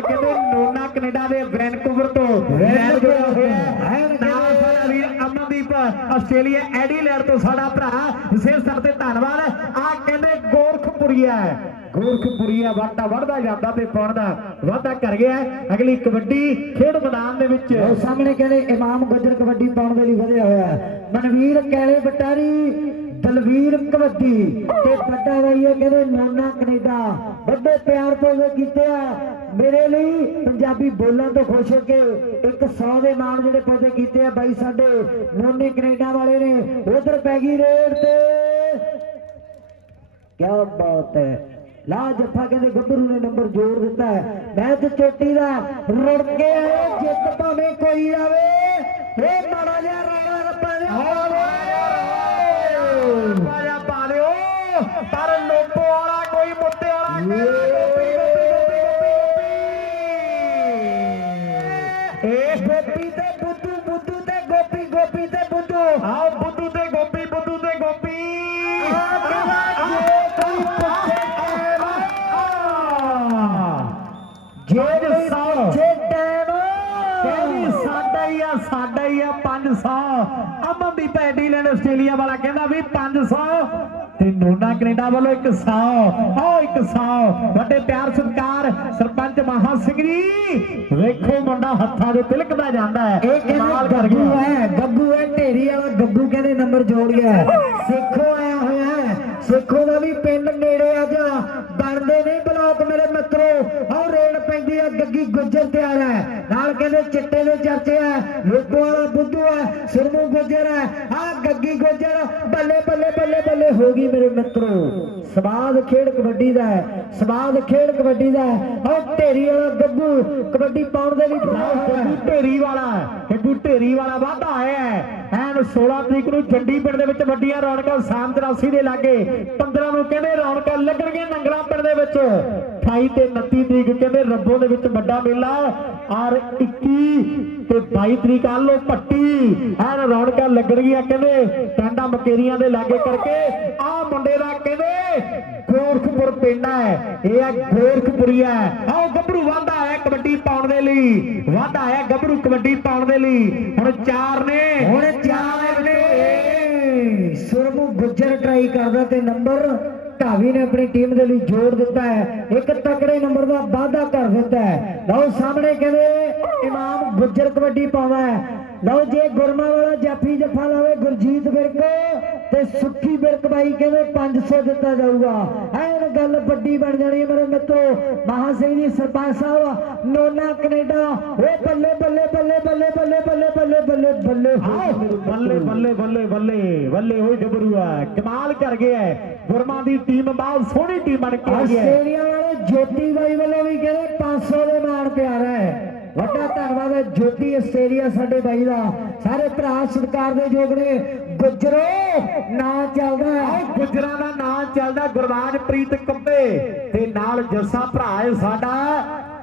ਕਹਿੰਦੇ ਨੋਨਾ ਕੈਨੇਡਾ ਦੇ ਵੈਨਕੂਵਰ ਤੋਂ ਜੁੜਿਆ ਹੋਇਆ। ਹੈ ਨਾਲ ਸਾਡਾ ਵੀਰ ਅਮਨਦੀਪ ਆਸਟ੍ਰੇਲੀਆ ਐਡੀਲੇਡ ਤੋਂ ਸਾਡਾ ਭਰਾ। ਵਿਸ਼ੇਸ਼ ਤੌਰ ਤੇ ਧੰਨਵਾਦ। ਆ ਕਹਿੰਦੇ ਗੋਰਖਪੁਰੀਆ। ਗੋਰਖਪੁਰੀਆ ਵਾਟਾ ਵੜਦਾ ਜਾਂਦਾ ਤੇ ਪਹੁੰਚਦਾ ਵਾਧਾ ਕਰ ਗਿਆ। ਅਗਲੀ ਕਬੱਡੀ ਖੇਡ ਮੈਦਾਨ ਦੇ ਵਿੱਚ। ਉਹ ਸਾਹਮਣੇ ਕਹਿੰਦੇ ਇਮਾਮ ਗੁੱਜਰ ਕਬੱਡੀ ਪਾਉਣ ਦੇ ਲਈ ਵਧਿਆ ਹੋਇਆ। ਮਨਵੀਰ ਕੈਲੇ ਬਟਾਰੀ ਦਲਵੀਰ ਕਬੱਡੀ ਤੇ ਵੱਡਾ ਬਾਈ ਹੈ ਕਹਿੰਦੇ ਮੋਨਾ ਕੈਨੇਡਾ। ਵੱਡੇ ਪਿਆਰ ਤੋਂ ਉਹ ਕੀਤੇ ਆ। ਮੇਰੇ ਲਈ ਪੰਜਾਬੀ ਬੋਲਣ ਤੋਂ ਖੁਸ਼ ਹੋ ਕੇ ਇੱਕ 100 ਦੇ ਨਾਮ ਜਿਹੜੇ ਪੌਦੇ ਕੀਤੇ ਆ ਬਾਈ ਸਾਡੇ ਮੋਨੇ ਕੈਨੇਡਾ ਵਾਲੇ ਨੇ ਉਧਰ ਪੈ ਗਈ ਰੇਡ ਤੇ ਕੀ ਬਾਤ ਹੈ ਲਾ ਜੱਫਾ ਕਹਿੰਦੇ ਗੱਭਰੂ ਨੇ ਨੰਬਰ ਜੋੜ ਦਿੱਤਾ ਹੈ ਮੈਚ ਚੋਟੀ ਦਾ ਰੁੜ ਕੇ ਆਏ ਜਿੱਤ ਭਾਵੇਂ ਕੋਈ ਆਵੇ ਇਹ ਮਾੜਾ ਜਿਹਾ ਰਾਣਾ ਰੱਬਾ ਦੇ ਪਾਇਆ ਪਾ ਲਿਓ ਪਰ ਲੋਪੋ ਵਾਲਾ ਕੋਈ ਮੁੱਤੇ ਵਾਲਾ ਆਓ ਬੁੱਧੂ ਤੇ ਗੋਪੀ ਬੁੱਧੂ ਤੇ ਗੋਪੀ। ਆਹ ਕਹਿੰਦਾ ਜੇ ਕੋਈ ਪੁੱਛੇ ਜੇ ਕੋਈ ਪੁੱਛੇ ਟਾਈਮ ਕਹਿੰਦੀ ਸਾਡਾ ਹੀ ਆ ਸਾਡਾ ਹੀ ਆ 500 ਅਮਨਦੀਪ ਐਡੀਲੈਂਡ ਆਸਟ੍ਰੇਲੀਆ ਵਾਲਾ ਕਹਿੰਦਾ ਵੀ 500 ਤੇ ਨੋਨਾ ਕੈਨੇਡਾ ਵੱਲੋਂ 100 ਆਓ 100 ਵੱਡੇ ਪਿਆਰ ਸਤਿਕਾਰ ਸਰਪੰਚ ਮਹਾ ਸਿੰਘ ਜੀ। ਵੇਖੋ ਮੁੰਡਾ ਹੱਥਾਂ ਦੇ ਤਿਲਕਦਾ ਜਾਂਦਾ ਹੈ। ਇਹ ਕਮਾਲ ਕਰ ਗੱਗੂ ਜੋੜ ਗਿਆ ਹੈ। ਸੇਖੋ ਆਇਆ ਹੋਇਆ ਹੈ। ਸੇਖੋ ਦਾ ਵੀ ਪਿੰਡ ਨੇੜੇ ਆ ਜਾ। ਬਣਦੇ ਨਹੀਂ ਬਲਾਕ ਮੇਰੇ ਮਿੱਤਰੋ। ਆਹ ਰੇਡ ਪੈਂਦੀ ਆ, ਗੱਗੀ ਗੁੱਜਰ ਤੇ ਹੈ। ਨਾਲ ਕਹਿੰਦੇ ਚਿੱਟੇ ਦੇ ਚਰਚੇ ਆ। ਲੋਕੋ ਵਾਲਾ ਬੁੱਧੂ ਹੈ, ਸੁਰਮੂ ਗੁੱਜਰ ਹੈ। ਆ ਗੱਗੀ ਗੁੱਜਰ ਬੱਲੇ ਬੱਲੇ ਬੱਲੇ ਬੱਲੇ ਹੋ ਗਈ ਮੇਰੇ ਮਿੱਤਰੋ। ਸਵਾਦ ਖੇਡ ਕਬੱਡੀ ਦਾ ਹੈ। ਸਵਾਦ ਖੇਡ ਕਬੱਡੀ ਦਾ ਹੈ। ਆਹ ਢੇਰੀ ਵਾਲਾ ਗੱਗੂ ਕਬੱਡੀ ਪਾਉਣ ਦੇ ਲਈ ਢੇਰੀ ਵਾਲਾ ਖੇਡੂ ਢੇਰੀ ਵਾਲਾ ਵਾਧਾ ਆਇਆ ਹੈ। ਐਨ 16 ਤਰੀਕ ਨੂੰ ਚੰਡੀ ਪਿੰਡ ਦੇ ਵਿੱਚ ਵੱਡੀਆਂ ਰੌਣਕਾਂ ਸਾਮ 83 ਦੇ ਲਾਗੇ 15 ਨੂੰ ਕਹਿੰਦੇ ਰੌਣਕਾਂ ਲੱਗਣਗੀਆਂ ਨੰਗਲਾ ਪਿੰਡ ਦੇ ਵਿੱਚ। 28 ਤੇ 29 ਤਰੀਕ ਕਹਿੰਦੇ ਰੱਬੋ ਦੇ ਵਿੱਚ ਵੱਡਾ ਮੇਲਾ। ਔਰ 21 ਤੇ 22 ਤਰੀਕ ਆਲੋ ਪੱਟੀ। ਐਨ ਰੌਣਕਾਂ ਲੱਗਣਗੀਆਂ ਕਹਿੰਦੇ ਟਾਂਡਾ ਮਕੇਰੀਆਂ ਦੇ ਲਾਗੇ ਕਰਕੇ। ਆ ਮੁੰਡੇ ਦਾ ਕਹਿੰਦੇ ਗੋਰਖਪੁਰ ਪਿੰਡ ਹੈ। ਇਹ ਆ ਗੋਰਖਪੁਰੀਆ। ਆਓ ਕਬੱਡੀ ਪਾਉਣ ਦੇ ਲਈ। ਵਾਧਾ ਆਇਆ ਗੱਭਰੂ ਕਬੱਡੀ ਪਾਉਣ ਦੇ ਲਈ। ਹੁਣ ਚਾਰ ਨੇ। ਹੁਣ ਚਾਰ ਨੇ ਸੁਰਮੂ ਗੁੱਜਰ ਟਰਾਈ ਕਰਦਾ ਤੇ ਨੰਬਰ ਢਾਵੀ ਨੇ ਆਪਣੀ ਟੀਮ ਦੇ ਲਈ ਜੋੜ ਦਿੱਤਾ ਹੈ। ਇੱਕ ਤਕੜੇ ਨੰਬਰ ਦਾ ਵਾਅਦਾ ਕਰ ਦਿੱਤਾ ਹੈ। ਲਓ ਸਾਹਮਣੇ ਕਹਿੰਦੇ, ਇਮਾਮ ਗੁੱਜਰ ਕਬੱਡੀ ਪਾਉਂਦਾ ਹੈ। ਲਓ ਜੇ ਗੁਰਮਾ ਵਾਲਾ ਜਾਫੀ ਜਫਾ ਲਾਵੇ ਗੁਰਜੀਤ ਵਿਰਕ ਤੇ ਸੁੱਖੀ ਵਿਰਕ ਬਾਈ ਕਹਿੰਦੇ 500 ਦਿੱਤਾ ਜਾਊਗਾ ਐਨ ਗੱਲ ਵੱਡੀ ਬਣ ਜਾਣੀ ਹੈ ਮੇਰੇ ਮਿੱਤਰੋ ਮਹਾ ਸਿੰਘ ਜੀ ਸਰਪੰਚ ਸਾਹਿਬ ਨੋਨਾ ਕੈਨੇਡਾ ਉਹ ਬੱਲੇ ਬੱਲੇ ਬੱਲੇ ਬੱਲੇ ਬੱਲੇ ਬੱਲੇ ਬੱਲੇ ਬੱਲੇ ਬੱਲੇ ਬੱਲੇ ਬੱਲੇ ਬੱਲੇ ਬੱਲੇ ਬੱਲੇ ਹੋਈ ਗੱਭਰੂ ਆ ਕਮਾਲ ਕਰ ਗਿਆ ਹੈ। ਗੁਰਮਾਂ ਦੀ ਟੀਮ ਬਹੁਤ ਸੋਹਣੀ ਟੀਮ ਬਣ ਕੇ ਆਈ ਹੈ ਆਸਟ੍ਰੇਲੀਆ ਵਾਲੇ ਜੋਤੀ ਬਾਈ ਵੱਲੋਂ ਵੀ ਕਹਿੰਦੇ 500 ਦੇ ਮਾਣ ਪਿਆਰਾ ਹੈ ਵੱਡਾ ਧੰਨਵਾਦ ਹੈ। ਜੋਤੀ ਆਸਟ੍ਰੇਲੀਆ ਸਾਡੇ ਬਾਈ ਦਾ। ਸਾਰੇ ਭਰਾ ਸਤਿਕਾਰ ਦੇ ਯੋਗ ਨੇ। ਗੁਜਰੋ, ਨਾਂ ਚੱਲਦਾ ਹੈ। ਗੁਜਰਾਂ ਦਾ ਨਾਂ ਚੱਲਦਾ ਗੁਰਬਾਜ ਪ੍ਰੀਤ ਕੰਬੇ ਤੇ ਨਾਲ ਜੱਸਾ ਭਰਾ ਹੈ ਸਾਡਾ।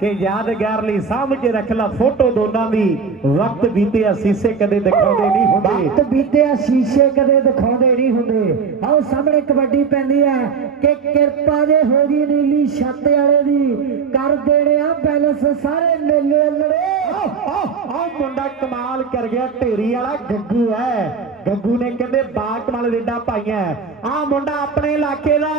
ਕਿ ਯਾਦਗਾਰ ਲਈ ਸਾਂਭ ਕੇ ਰੱਖ ਲਾ ਫੋਟੋ ਦੋਨਾਂ ਦੀ। ਵਕਤ ਬੀਤੇ ਸੀਸੇ ਕਦੇ ਦਿਖਾਉਂਦੇ ਨਹੀਂ ਹੁੰਦੇ। ਵਕਤ ਬੀਤਿਆ ਸ਼ੀਸ਼ੇ ਕਦੇ ਦਿਖਾਉਂਦੇ ਨਹੀਂ ਹੁੰਦੇ। ਆਓ ਸਾਹਮਣੇ ਕਬੱਡੀ ਪੈਂਦੀ ਹੈ ਕਿ ਕਿਰਪਾ ਜੇ ਹੋ ਗਈ ਨੀਲੀ ਛੱਤ ਵਾਲੇ ਦੀ ਕਰ ਦੇਣੇ ਆ ਬੈਲੈਂਸ ਸਾਰੇ ਮੇਲੇ ਅੰਦਰੇ। ਆਹ, ਮੁੰਡਾ ਕਮਾਲ ਕਰ ਗਿਆ ਢੇਰੀ ਵਾਲਾ ਗੱਗੂ ਹੈ। ਗੱਗੂ ਨੇ ਕਹਿੰਦੇ ਬਾਗ ਕਮਾਲ ਰੇਡਾ ਪਾਈਆਂ। ਆਹ ਮੁੰਡਾ ਆਪਣੇ ਇਲਾਕੇ ਦਾ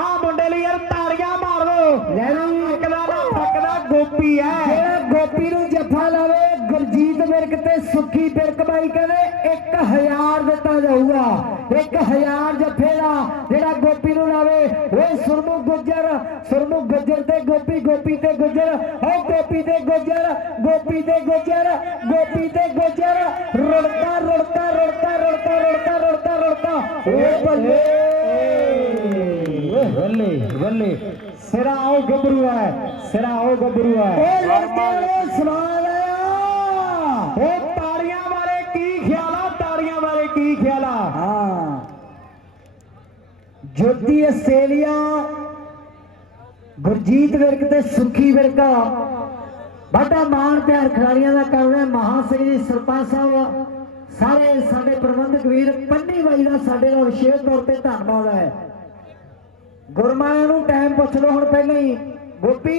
ਆਹ ਮੁੰਡੇ ਲਈ ਯਾਰ ਤਾੜੀਆਂ ਮਾਰ ਦੋ ਲੈ ਲਓ। ਫੱਕਦਾ ਦਾ ਫੱਕਦਾ ਗੋਪੀ ਹੈ ਜਿਹੜਾ ਗੋਪੀ ਨੂੰ ਜੱਫਾ ਲਾਵੇ ਗੁਰਜੀਤ ਵਿਰਕ ਤੇ ਸੁੱਖੀ ਵਿਰਕ ਬਾਈ ਕਹਿੰਦੇ 1000 ਦਿੱਤਾ ਜਾਊਗਾ। 1000 ਜੱਫੇ ਦਾ ਜਿਹੜਾ ਗੋਪੀ ਨੂੰ ਲਾਵੇ ਓਏ ਸੁਰਮੂ ਗੁੱਜਰ ਸੁਰਮੂ ਗੁੱਜਰ ਤੇ ਗੋਪੀ ਗੋਪੀ ਤੇ ਗੁੱਜਰ ਓ ਗੋਪੀ ਤੇ ਗੁੱਜਰ ਗੋਪੀ ਤੇ ਗੁੱਜਰ ਗੋਪੀ ਤੇ ਗੁੱਜਰ ਰੁੜਕਾ ਰੁੜਕਾ ਰੁੜਕਾ ਰੁੜਕਾ ਰੁੜਕਾ ਰੁੜਕਾ ਰੁੜਕਾ। ਓ ਬੱਲੇ ਬੱਲੇ ਬੱਲੇ। ਸਿਰਾ ਉਹ ਗੱਭਰੂ ਹੈ ਸਿਰਾ ਉਹ ਗੱਭਰੂ ਹੈ। ਓ ਲੜਕੇ ਨੂੰ ਸਵਾਲ ਆਇਆ ਉਹ ਤਾੜੀਆਂ ਬਾਰੇ ਕੀ ਖਿਆਲ ਆ ਤਾੜੀਆਂ ਆ ਹਾਂ ਜੋਤੀ ਆਸਟ੍ਰੇਲੀਆ ਗੁਰਜੀਤ ਵਿਰਕ ਤੇ ਸੁਖੀ ਵਿਰਕਾ ਵੱਡਾ ਮਾਣ ਪਿਆਰ ਖਿਡਾਰੀਆਂ ਦਾ ਕਰ ਰਹੇ ਮਹਾ ਸਿੰਘ ਜੀ ਸਰਪੰਚ ਸਾਹਿਬ ਸਾਰੇ ਸਾਡੇ ਪ੍ਰਬੰਧਕ ਵੀਰ ਪੰਨੀ ਬਾਈ ਦਾ ਸਾਡੇ ਦਾ ਵਿਸ਼ੇਸ਼ ਤੌਰ ਤੇ ਧੰਨਵਾਦ ਹੈ ਗੁਰਮਾਇਆ ਨੂੰ ਟਾਈਮ ਪੁੱਛ ਲਓ ਹੁਣ ਪਹਿਲਾਂ ਹੀ ਗੋਪੀ